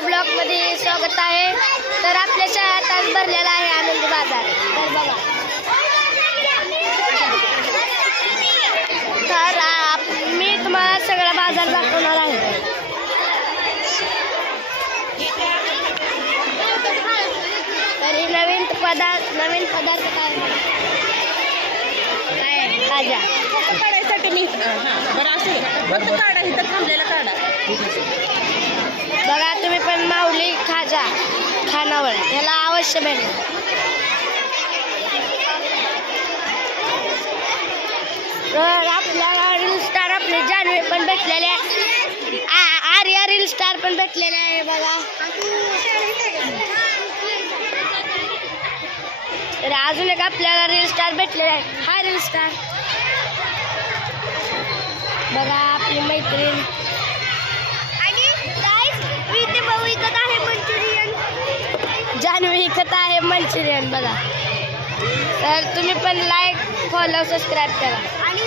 माझ्या ब्लॉगमध्ये स्वागत आहे. तर आपल्या शाळेत आज भरलेला आहे आनंद बाजार. तर बघा, तर मी तुम्हाला सगळा बाजार दाखवणार आहे. तरी नवीन पदार्थ काय खाजा काढायसाठी मी बरं असेल फक्त काढा, इथं थांबलेला काढा. बघा तुम्ही पण माऊली खाजा खानावळ ह्याला अवश्य भेटेल. तर आपल्याला रील स्टार आपले जान्हवी पण भेटलेले आहे, आर्या रील स्टार पण भेटलेले आहे. बघा तर अजून एक आपल्याला रील स्टार भेटलेला आहे. हा रील स्टार बघा आपली मैत्रीण. भाऊ विकत आहे मंचुरियन, जान्हवी विकत आहे मंचुरियन. बघा तर तुम्ही पण लाईक फॉलो सबस्क्राईब करा. आणि